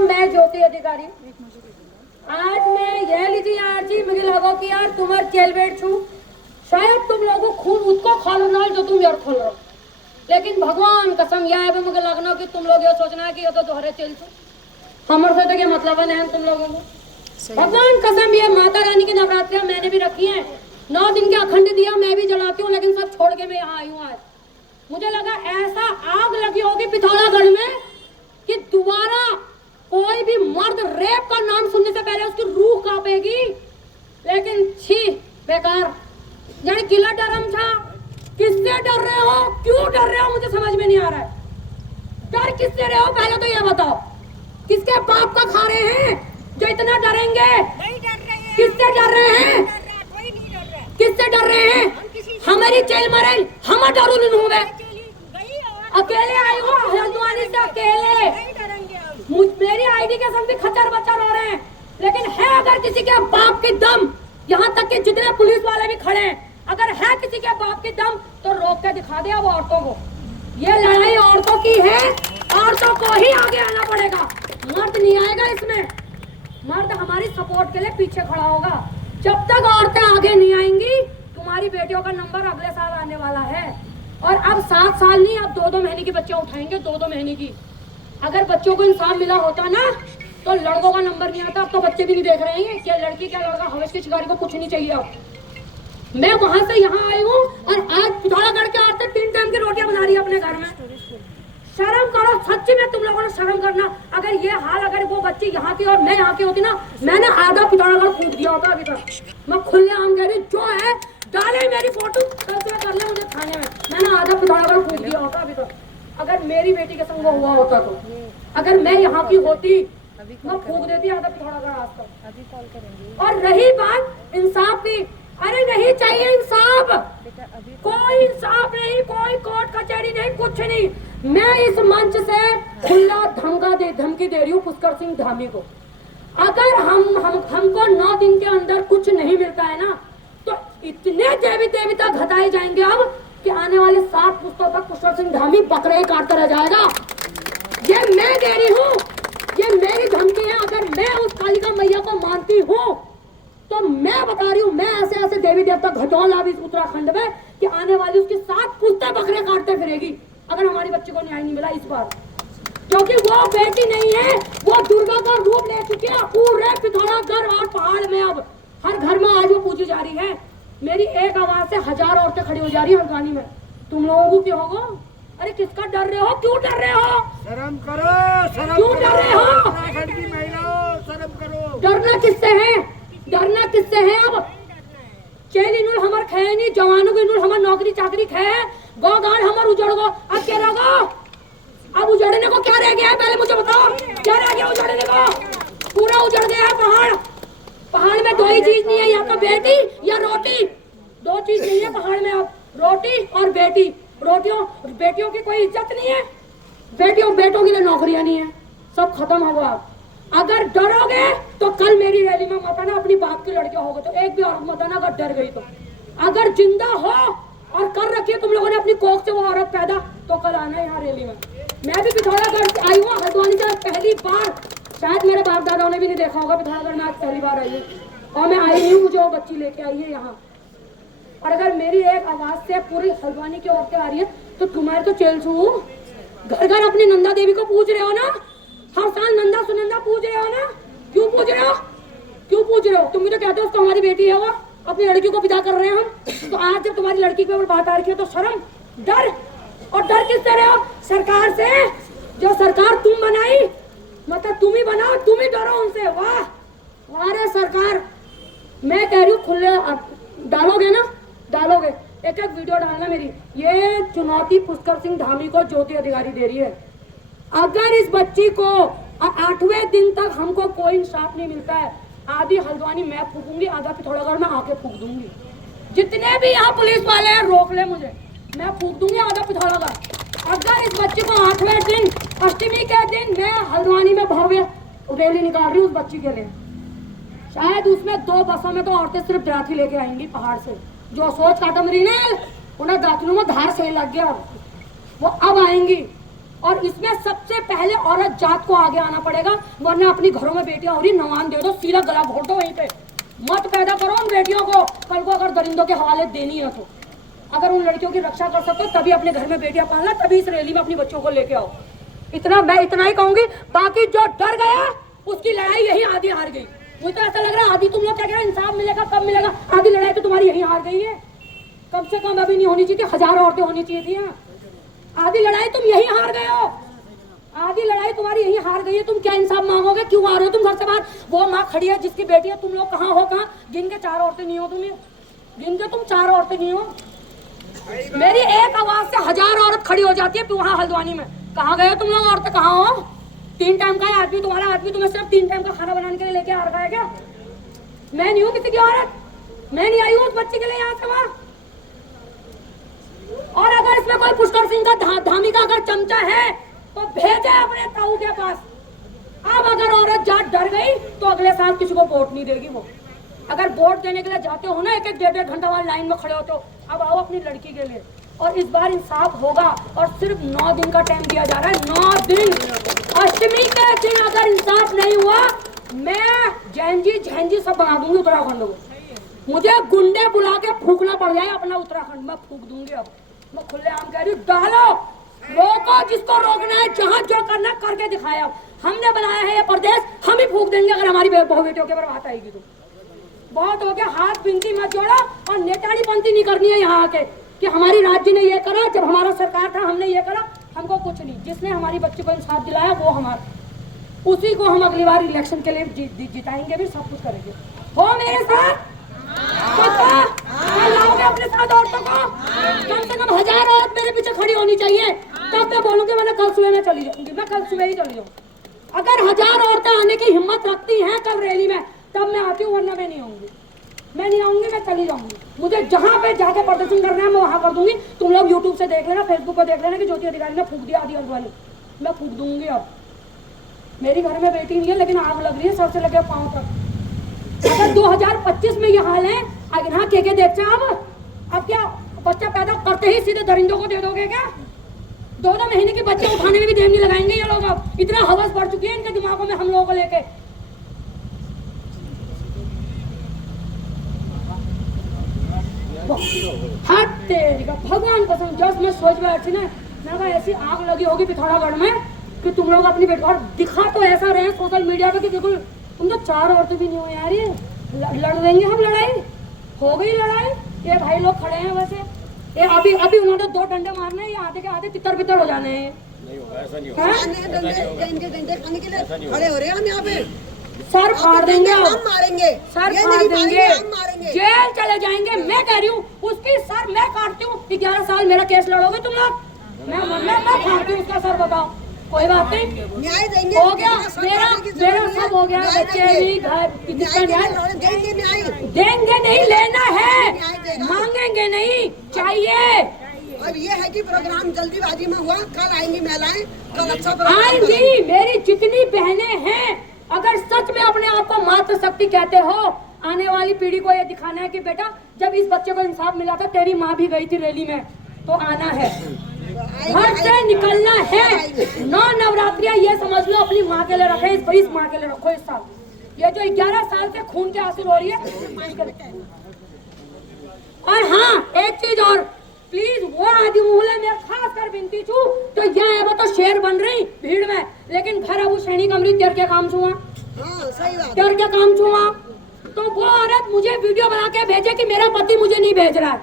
मैं ज्योति अधिकारी आज मैं यह लीजिए यार जी मुझे लगा कि यार तुम्हारे जेल बैठ छू शायद तुम लोगों खून उसको खा लो ना जो तुम यार खोल रहे हो, लेकिन भगवान कसम यह है मुझे लगना कि तुम लोग ये सोचना है कि ये तो दोहरे जेल छू हमारे से तो क्या मतलब है तुम लोगों को। भगवान कसम ये माता रानी की नवरात्रियां मैंने भी रखी है, 9 दिन के अखंड दिया मैं भी जलाती हूँ, लेकिन सब छोड़ के मैं यहाँ आई हूँ। आज मुझे लगा ऐसा आग लगी होगी पिथौरागढ़ में कि दोबारा कोई भी मर्द रेप का नाम सुनने से पहले उसकी रूह कांपेगी, लेकिन छी बेकार यानी किला डरम था। किससे डर रहे हो, क्यों डर रहे हो, मुझे समझ में नहीं आ रहा है। डर किससे रहे हो पहले तो ये बताओ, किसके बाप का खा रहे हैं जो इतना डरेंगे? नहीं डर रहे हैं। किससे डर रहे हैं? कोई नहीं डर रहा है। किससे डर रहे हैं? हमारी जेल मरे हम डरू नहीं हुए, अकेले आई हो हल्द्वानी से अकेले। मेरी आईडी के संग भी खच्चर बच्चर हो रहे हैं, लेकिन है अगर किसी के बाप की दम, यहाँ तक कि जितने पुलिस वाले भी खड़े हैं, अगर है किसी के बाप की दम तो रोक के दिखा दे अब औरतों को। ये लड़ाई औरतों की है, औरतों को ही आगे आना पड़ेगा, मर्द नहीं आएगा इसमें। मर्द हमारी सपोर्ट के लिए पीछे खड़ा होगा। जब तक औरतें आगे नहीं आएंगी तुम्हारी बेटियों का नंबर अगले साल आने वाला है। और अब 7 साल नहीं, अब 2-2 महीने की बच्चियां उठाएंगे, 2-2 महीने की। अगर बच्चों को इंसाफ मिला होता ना तो लड़कों का नंबर नहीं आता। अब तो बच्चे भी नहीं देख रहे हैं क्या लड़की क्या लड़का, हवस की शिकारी को कुछ नहीं चाहिए। अब मैं वहां से यहाँ आई हूँ और आज पिथौरागढ़ के औरतें 3 टाइम की रोटियां बना रही है अपने घर में। शर्म करो, सच्ची में तुम लोगों ने शर्म करना। अगर ये हाल अगर वो बच्ची यहाँ की और मैं यहाँ की होती ना, मैंने आधा पिथौरागढ़ फूंक दिया होता अभी तक। मैं खुले आम कह रही जो है डाले मेरी फोटो कर ले मुझे थाने में, मैंने आधा पिथौरागढ़ फूंक दिया होता अभी तक। अगर मेरी बेटी के संग वो हुआ होता तो, अगर मैं यहाँ की होती मैं फूंक देती आधा पिथौरागढ़ आज तक। अभी कॉल करेंगे। और रही बात इंसाफ की, अरे नहीं चाहिए इंसाफ, कोई इंसाफ नहीं, कोई कोर्ट कचहरी नहीं, कुछ नहीं। मैं इस मंच से खुला धमकी दे रही हूँ पुष्कर सिंह धामी को। अगर हमको 9 दिन के अंदर कुछ नहीं मिलता है ना तो इतने देवी देवता घटाए जाएंगे अब कि आने वाले 7 पुस्तकों तक पुष्कर सिंह धामी बकरे काटता रह जाएगा। ये मैं दे रही हूँ, ये मेरी धमकी है। अगर मैं उस कालिका मैया को मानती हूँ तो मैं बता रही हूँ, मैं ऐसे ऐसे देवी देवता घटौल ला इस उत्तराखंड में कि आने वाली उसकी 7 पुस्तें बकरे काटते फिरेगी अगर हमारी बच्ची को न्याय नहीं मिला इस बार। क्योंकि वो बेटी नहीं है, वो दुर्गा का रूप ले चुकी है पूरे पिथौरागढ़ और पहाड़ में। अब हर घर में आज वो पूजी जा रही है। मेरी एक आवाज से 1000 औरतें खड़ी हो जा रही है हल्द्वानी में। तुम लोगों को क्यों होगा? अरे किसका डर रहे हो, क्यों डर रहे हो? शर्म करो, शर्म क्यों डर रहे हो? उत्तराखंड की महिलाओं शर्म करो। डरना किससे है, डरना किससे है? अब चैन इनुल हमार खाए नहीं, जवानों की इनुल हमार नौकरी चाकरी खाए, गौ गाड़ हमार उजड़ गो। अब क्या रहोगा? अब उजड़ने को क्या रह गया है पहले मुझे बताओ, क्या रह गया उजड़ने को? पूरा उजड़ गया है पहाड़। पहाड़ में 2 ही चीज नहीं है, या तो बेटी या रोटी। 2 चीज नहीं है पहाड़ में अब, रोटी और बेटी। बेटियों की कोई इज्जत नहीं है, बेटों के लिए नौकरियां नहीं है, सब खत्म होगा। अगर डरोगे तो कल मेरी रैली में मत आना, अपनी बाप की लड़कियां होगे तो एक भी औरत मत आना अगर डर गई तो। अगर जिंदा हो और कर रखी है तुम लोगों ने अपनी कोख से वो औरत पैदा तो कल आना यहाँ रैली में। मैं भी पिथौरागढ़ आई हूँ हल्द्वानी से पहली बार, शायद मेरे बाप दादाओं ने भी नहीं देखा होगा पिथौरागढ़ में, आज पहली बार आई हूँ। और मैं आई नहीं हूँ जो बच्ची लेके आई है यहाँ। और अगर मेरी एक आवाज से पूरी हल्द्वानी की औरतें आ रही है तो तुम्हारे तो चेल छू। घर घर अपनी नंदा देवी को पूछ रहे हो ना, हर साल नंदा सुनंदा पूछ रहे हो ना, क्यों पूछ रहे हो? क्यों पूछ रहे हो? तुम भी तो कहते हो तो हमारी बेटी है, वो अपनी लड़की को विदा कर रहे हैं हम। तो आज जब तुम्हारी लड़की के ऊपर बात आ रही है तो शर्म, डर, और डर किससे रहे हो? सरकार से, जो सरकार तुम बनाई, मतलब तुम ही बनाओ, तुम ही डरो उनसे। वाह वाह रे सरकार। मैं कह रही हूँ खुले डालोगे ना, डालोगे एक वीडियो डालना मेरी। ये चुनौती पुष्कर सिंह धामी को ज्योति अधिकारी दे रही है। अगर इस बच्ची को 8वें दिन तक हमको कोई इंसाफ नहीं मिलता है, आधी हल्द्वानी मैं फूकूंगी, आधा पिथौरागढ़ में आके फूक दूंगी। जितने भी यहाँ पुलिस वाले हैं रोक ले मुझे, मैं फूक दूंगी आधा पिथौरागढ़। अगर इस बच्ची को 8वें दिन, अष्टमी के दिन मैं हल्द्वानी में भव्य रैली निकाल रही हूँ उस बच्ची के लिए। शायद उसमें 2 बसों में तो औरतें सिर्फ दाखिल लेके आएंगी पहाड़ से, जो सोच काटम रही ना उन्हें दाखिलों में धार से लग गया, वो अब आएंगी। और इसमें सबसे पहले औरत जात को आगे आना पड़ेगा, वरना अपनी घरों में बेटियां हो रही नवान दे दो, सीधा गला घोट दो वहीं पे, मत पैदा करो उन बेटियों को। कल को अगर दरिंदों के हवाले देनी है तो अगर उन लड़कियों की रक्षा कर सकते हो तभी अपने घर में बेटियां पालना, तभी इस रैली में अपनी बच्चों को लेके आओ। इतना मैं इतना ही कहूंगी, बाकी जो डर गया उसकी लड़ाई यही आधी हार गई। मुझे तो ऐसा लग रहा है आधी तुम लोग क्या कह रहे हो, इंसाफ मिलेगा कब मिलेगा, आधी लड़ाई तो तुम्हारी यही हार गई है। कम से कम अभी नहीं होनी चाहिए थी, 1000 औरतें होनी चाहिए थी। आधी लड़ाई तुम यही हार गए हो, आधी लड़ाई तुम्हारी यही हार गई है। तुम क्या इंसाफ मांगोगे, क्यों आ रहे हो तुम घर से बाहर? वो माँ खड़ी है जिसकी बेटी है, तुम लोग कहाँ हो, कहाँ? गिन के 4 औरतें नहीं हो तुम, गिन के तुम 4 औरतें नहीं हो। मेरी एक आवाज से 1000 औरत खड़ी हो जाती है वहां हल्द्वानी में। कहाँ गए तुम लोग, औरतें कहाँ हो? 3 टाइम का आदमी, तुम्हारा आदमी तुम्हें सिर्फ 3 टाइम का खाना बनाने के लिए लेके आ रहा है क्या? मैं नहीं हूँ किसी की औरत, मैं नहीं आई हूँ उस बच्चे के लिए यहाँ से वहां। और अगर इसमें कोई पुष्कर सिंह का धामी का अगर चमचा है तो भेजे अपने ताऊ के पास। अब अगर औरत जाट डर गई तो अगले साल किसी को वोट नहीं देगी वो। अगर वोट देने के लिए जाते हो ना, 1-1 डेढ़ घंटा वाली लाइन में खड़े होते हो, अब आओ अपनी लड़की के लिए। और इस बार इंसाफ होगा, और सिर्फ 9 दिन का टाइम दिया जा रहा है, 9 दिन। अष्टमी के दिन अगर इंसाफ नहीं हुआ, मैं झैंजी सब बना दूंगी उत्तराखंड को। मुझे गुंडे बुला के फूकना पड़ जाए अपना उत्तराखंड, मैं फूक दूंगी। अब मैं खुलेआम कह रही हूँ, डालो, रोको जिसको रोकना है, जहाँ जो करना करके दिखाया। हमने बनाया है ये प्रदेश, हम ही फूक देंगे अगर हमारी बहू बेटियों के ऊपर बात आएगी तो। बहुत हो गया, हाथ बिनती मत जोड़ो, और नेताड़ी पंथी नहीं करनी है यहाँ आके कि हमारी राज्य ने ये करा, जब हमारा सरकार था हमने ये करा। हमको कुछ नहीं, जिसने हमारी बच्ची को इंसाफ दिलाया वो हमारा, उसी को हम अगली बार इलेक्शन के लिए जिताएंगे भी, सब कुछ करेंगे। हो मेरे साथ लाओगे अपने साथ औरतों को, कम से कम 1000 औरत मेरे पीछे खड़ी होनी चाहिए, तब मैं बोलूंगी मैंने कल सुबह में चली जाऊंगी, मैं कल सुबह ही चली जाऊँ। अगर 1000 औरतें आने की हिम्मत रखती हैं कल रैली में, तब मैं आती हूँ, वरना मैं नहीं आऊंगी, मैं नहीं आऊंगी, मैं चली जाऊंगी। मुझे जहाँ पे जाके प्रदर्शन करना है मैं वहाँ कर दूंगी। तुम लोग यूट्यूब से देख लेना, फेसबुक पर देख लेना कि ज्योति अधिकारी ने फूक दिया आधी हल्द्वानी, मैं फूक दूंगी। अब मेरी घर में बेटी नहीं है, लेकिन आग लग रही है सर से लगे पाँव तक। अगर 2025 में ये हाल है, अगर हाँ के देखते हैं अब क्या बच्चा पैदा करते ही सीधे दरिंदों को दे दोगे क्या? 2-2 महीने के बच्चे उठाने में भी देर नहीं लगाएंगे ये लोग। अब इतना हवस बढ़ चुकी है इनके दिमागों में हम लोगों को लेके। हट तेरी का भगवान कसम, जब मैं सोच बैठी ना, मैं कहा ऐसी आग लगी होगी पिथौरागढ़ में कि तुम लोग अपनी बेटी, और दिखा तो ऐसा रहे सोशल मीडिया पे कि देखो तुम तो 4 औरतें भी नहीं हो यार, ये लड़ देंगे हम लड़ाई। हो गई लड़ाई, ये भाई लोग खड़े हैं वैसे, ये अभी उन्होंने 2 डंडे मारने हैं, ये आधे के आधे तितर-बितर हो जाने हैं। नहीं होगा, ऐसा नहीं होगा, खड़े हो रहे हैं हम यहाँ पे, सर फाड़ देंगे, हम मारेंगे, सर ये फाड़ नहीं देंगे, हम मारेंगे, जेल चले जाएंगे। मैं कह रही हूँ उसकी सर मैं काटती हूँ। 11 साल मेरा केस लड़ोगे तुम लोग, मैं फाड़ती हूँ उसका सर, बताओ। कोई बात नहीं, न्याय देंगे, हो गया मेरा सब हो गया, बच्चे भी घर, किसका न्याय देंगे, न्याय देंगे नहीं, लेना है, मांगेंगे नहीं, चाहिए। अब ये है कि प्रोग्राम जल्दीबाजी में हुआ, कल आएंगी महिलाएं, कल अच्छा प्रोग्राम आएंगी। मेरी जितनी बहनें हैं, अगर सच में अपने आप को मातृशक्ति कहते हो, आने वाली पीढ़ी को ये दिखाना है कि बेटा जब इस बच्चे को इंसाफ मिला था, तेरी माँ भी गई थी रैली में, तो आना है, घर से निकलना है। 9 नवरात्रियां ये समझ लो अपनी माँ के लिए रखे, इस माँ के लिए रखो इस साल। ये जो 11 साल से खून के आंसू हो रही है। और हाँ, एक चीज और, प्लीज वो आदि मूल्य में खास कर विनती छू, तो यह है वो तो शेर बन रही भीड़ में, लेकिन घर अब सैनिक अमृत तेर के काम छुआ, तेर के काम छुआ। तो वो औरत मुझे वीडियो बना के भेजे कि मेरा पति मुझे नहीं भेज रहा है,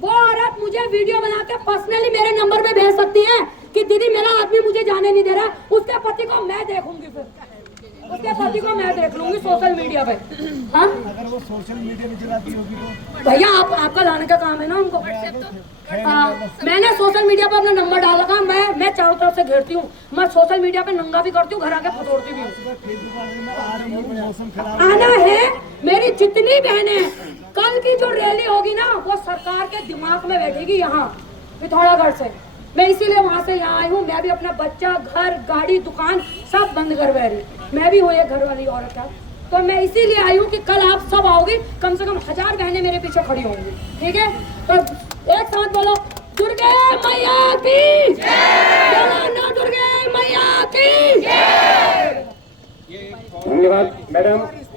वो औरत मुझे वीडियो बना के पर्सनली मेरे नंबर पे भेज सकती है कि दीदी मेरा आदमी मुझे जाने नहीं दे रहा, उसके पति को मैं देखूंगी, फिर उसके पति को मैं देख लूंगी सोशल मीडिया पे। हाँ, अगर वो सोशल मीडिया पे चलाती होगी तो भैया आपका लाने का काम है ना उनको। मैंने सोशल मीडिया पे अपना नंबर डाला था, मैं चारों तरफ से घेरती हूँ, मैं सोशल मीडिया पे नंगा भी करती हूँ, घर आके फटोड़ती भी हूँ। आना है, मेरी जितनी बहनें, कल की जो रैली होगी ना वो सरकार के दिमाग में बैठेगी यहाँ पिथौरागढ़ से। मैं इसीलिए वहाँ से यहाँ आई हूँ। मैं भी अपना बच्चा, घर, गाड़ी, दुकान सब बंद कर बैठी, मैं भी हूँ एक घर वाली औरत है, तो मैं इसीलिए आई हूँ कि कल आप सब आओगी, कम से कम 1000 बहनें मेरे पीछे खड़ी होंगी, ठीक है? तो एक साथ बोलो, दुर्गे मैया की जय। मैया की धन्यवाद मैडम।